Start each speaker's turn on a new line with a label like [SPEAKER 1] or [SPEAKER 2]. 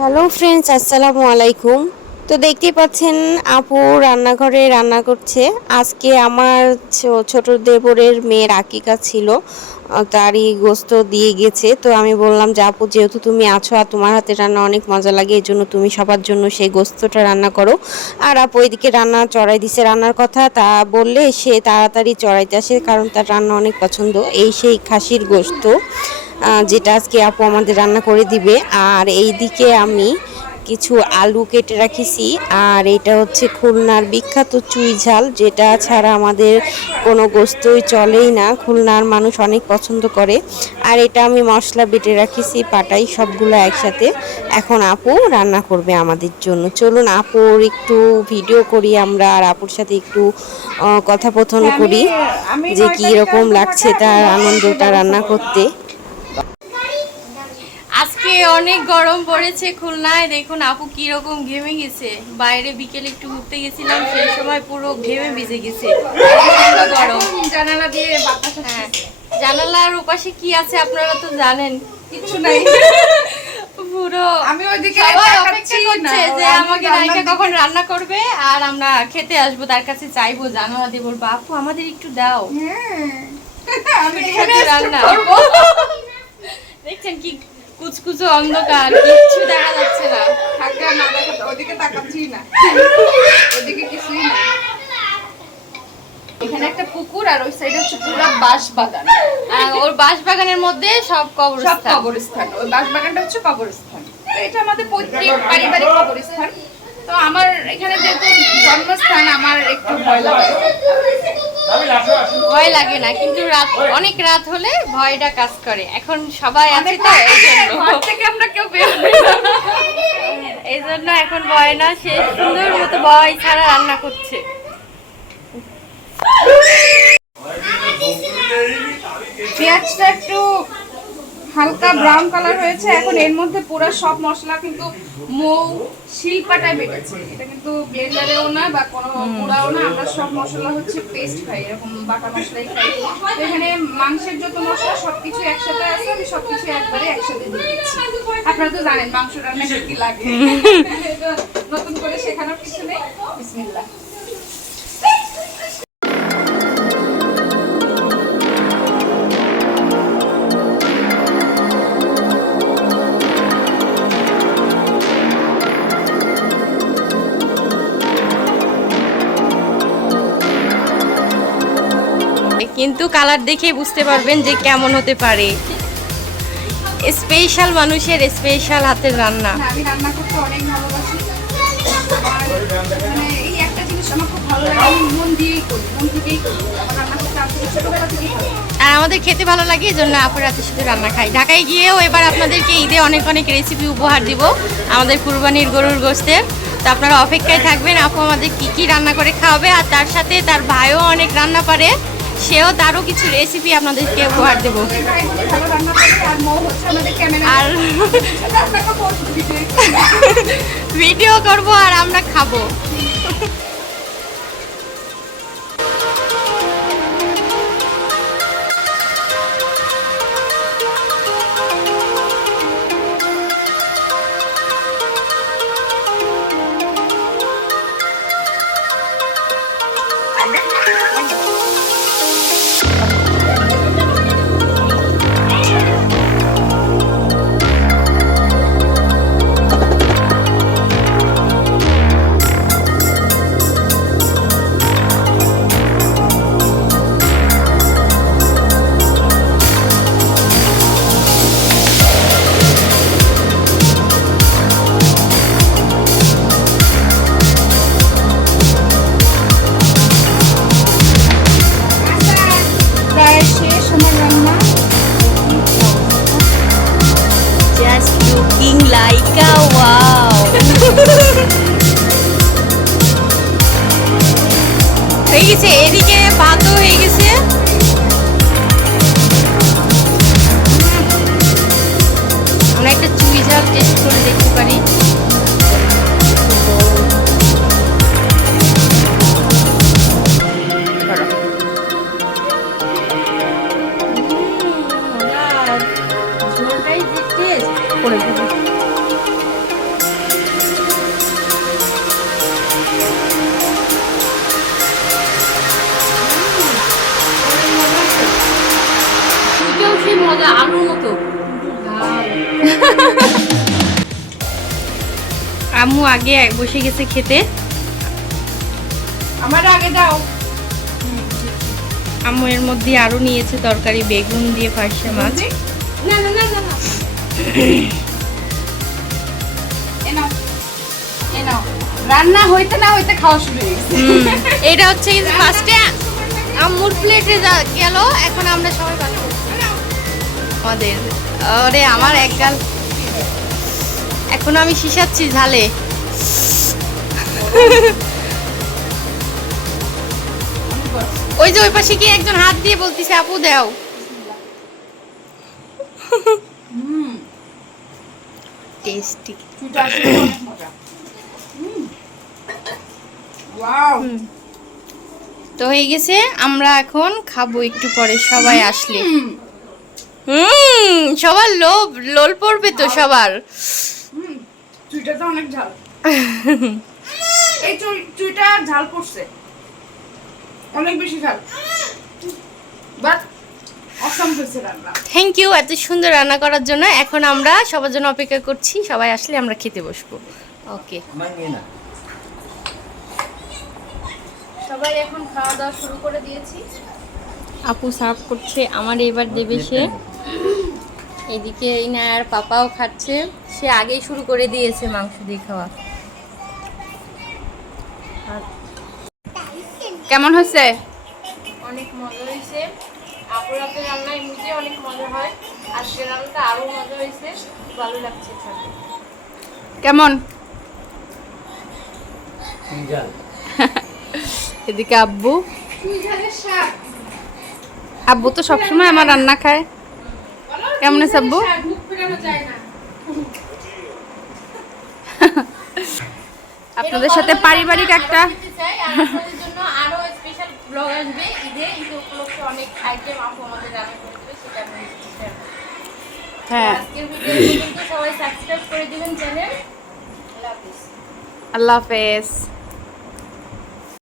[SPEAKER 1] Hello friends আসসালামু আলাইকুম তো দেখতেই পাচ্ছেন আপু রান্নাঘরে রান্না করছে। আজকে আমার ছোট দেবরের মেয়ের আকিকা ছিল। তারই গোস্ত দিয়ে গেছে। তো আমি বললাম যে, আপু, যেহেতু তুমি আছো আর তোমার হাতে রান্না অনেক মজা লাগে এই জন্য তুমি সবার জন্য সেই গোস্তটা রান্না করো। আর আপু এদিকে রান্না চড়াই দিছে। রান্নার কথা তা বললে সে তাড়াতাড়ি চড়াইতে আসে, কারণ তার রান্না অনেক পছন্দ। এই সেই খাসির গোস্ত। যেটা আজকে আপু আমাদের রান্না করে দিবে। আর এই দিকে আমি কিছু আলু কেটে রাখিছি। আর এটা হচ্ছে খুলনার বিখ্যাত চুই ঝাল যেটা ছাড়া আমাদের কোনো গোস্তই চলেই না। খুলনার মানুষ অনেক পছন্দ করে। আর এটা আমি মশলা বেটে রাখিছি পাটাই সবগুলো একসাথে। এখন আপু রান্না করবে আমাদের জন্য। চলুন আপুর একটু ভিডিও করি আমরা আর আপুর সাথে একটু কথোপকথন করি যে কী রকম লাগছে তার আনন্দটা রান্না করতে।
[SPEAKER 2] আজকে অনেক গরম পড়েছে খুলনায়। দেখুন আপু কীরকম ঘেমে গেছে। বাইরে বিকেলে একটু ঘুরতে গেছিলাম সেই সময় পুরো ঘেমে ভিজে গেছে। গরম।
[SPEAKER 3] জানালা দিয়ে বাতাস
[SPEAKER 2] হ্যাঁ। জানালার ওপাশে কি আছে আপনারা তো জানেন।
[SPEAKER 3] কিছু নাই।
[SPEAKER 2] পুরো
[SPEAKER 3] আমি ওইদিকে
[SPEAKER 2] অপেক্ষা করছে যে আমাকে নায়িকা কখন রান্না করবে আর আমরা খেতে আসব তার কাছে চাইব জানালা দিয়ে বলব আপু আমাদের একটু দাও।
[SPEAKER 3] হ্যাঁ। আমি
[SPEAKER 2] রান্না। দেখছেন কি কুচকুচো অন্ধকার কিছু দেখা যাচ্ছে না।
[SPEAKER 3] থাকা না দেখা, ওদিকে তাকাচ্ছি না। ওদিকে কিছুই না। এখানে একটা পুকুর আর ওই সাইডে হচ্ছে পুরো বাঁশ বাগান
[SPEAKER 2] ওর বাঁশ বাগানের মধ্যে সব
[SPEAKER 3] সব
[SPEAKER 2] কবরস্থান।
[SPEAKER 3] ওই বাঁশ বাগানটা হচ্ছে কবরস্থান। এটা আমাদের পৈতৃক পারিবারিক কবরস্থান। তো আমার এখানে যেহেতু জন্মস্থান আমার একটু ভয় লাগে।
[SPEAKER 2] ভয় লাগে না কিন্তু রাত অনেক রাত হলে ভয়টা কাজ করে। এখন সবাই আছে তো এই জন্য।
[SPEAKER 3] থেকে আমরা কেউ বের
[SPEAKER 2] এই জন্য এখন ভয় না সে সুন্দর মতো ভয় ছাড়া রান্না করছে
[SPEAKER 3] পেঁয়াজটা একটু হালকা ব্রাউন কালার হয়েছে এখন এর মধ্যে পুরো সব মশলা কিন্তু মৌ শিল্পাটা বেটেছে। এটা কিন্তু ব্লেন্ডারেও না বা কোনো পোড়াও না আমরা সব মশলা হচ্ছে পেস্ট খাই এরকম বাটা মশলাই খাই। এখানে মাংসের যত মশলা সবকিছু একসাথে আছে আমি সব সবকিছু একবারে একসাথে দিয়ে দিচ্ছি। আপনারা তো জানেন মাংস রান্না কি লাগে। নতুন করে শেখানোর কিছু নেই। বিসমিল্লাহ।
[SPEAKER 2] কিন্তু কালার দেখে বুঝতে পারবেন যে কেমন হতে পারে। স্পেশাল মানুষের স্পেশাল হাতের রান্না।
[SPEAKER 3] আমি রান্না করতে অনেক ভালোবাসি। আর মানে এই একটা জিনিস আমার খুব ভালো লাগে আমি মন দিয়েই করি মন থেকেই করি। রান্না করতে আসলে ছোটবেলা থেকেই ভালো
[SPEAKER 2] আর আমাদের খেতে ভালো লাগে এই জন্য আপুর রাতের সাথে রান্না খাই। ঢাকায় গিয়েও এবার আপনাদেরকে ঈদে অনেক অনেক রেসিপি উপহার দিব আমাদের কুরবানির গরুর গোস্তের। তো আপনারা অপেক্ষায় থাকবেন আপু আমাদের কি কি রান্না করে খাওয়াবে আর তার সাথে তার ভাইও অনেক রান্না পারে। সেও তারও কিছু রেসিপি আপনাদেরকে উপহার দেবো।
[SPEAKER 3] আর ভিডিও
[SPEAKER 2] করব আর আমরা খাব। হয়ে আম্মু আগে বসে গেছে খেতে।
[SPEAKER 3] আমার আগে দাও।
[SPEAKER 2] আম্মু এর মধ্যে আরও নিয়েছে তরকারি বেগুন দিয়ে ফার্সে মাছ।
[SPEAKER 3] না না না না না। এ নাও এ নাও। রান্না হইতে না হইতে খাওয়া শুরু গেছে।
[SPEAKER 2] হুম, এটা হচ্ছে ফার্স্টে আম্মুর প্লেটে গেল এখন আমরা সবাই পাচ্ছি আমাদের। আরে আমার এক গাল এখন আমি শিশাচ্ছি ঝালে। ওই যে ওই পাশে কি একজন হাত দিয়ে বলতিছে আপু দাও। টেস্টি। তো হয়ে গেছে আমরা এখন খাব একটু পরে সবাই আসলে। হুম সবার লোভ লোল পড়বে তো সবার।
[SPEAKER 3] চুইটা তো অনেক ঝাল। এই চুইটা ঝাল পড়ছে অনেক বেশি ঝাল। বাট
[SPEAKER 2] থ্যাংক ইউ এত সুন্দর রান্না করার জন্য। এখন আমরা সবার জন্য অপেক্ষা করছি। সবাই আসলে আমরা খেতে বসবো। ওকে সবাই এখন খাওয়া দাওয়া শুরু করে দিয়েছি। আপু সার্ভ করছে। আমার এবার দেবে সে এদিকে ইনার পাপাও খাচ্ছে। সে আগেই শুরু করে দিয়েছে মাংস দিয়ে খাওয়া।
[SPEAKER 3] কেমন হয়েছে?
[SPEAKER 2] অনেক মজা হয়েছে। আপুর হাতের রান্না এমনিতে অনেক মজা হয়। আজকে রান্নাটা আরও মজা হয়েছে। ভালো লাগছে
[SPEAKER 3] কেমন? এদিকে আব্বু। আব্বু তো সবসময় আমার রান্না খায়। কেমন আছে আপনাদের সাথে পারিবারিক একটা। হ্যাঁ। আল্লাহ হাফেজ।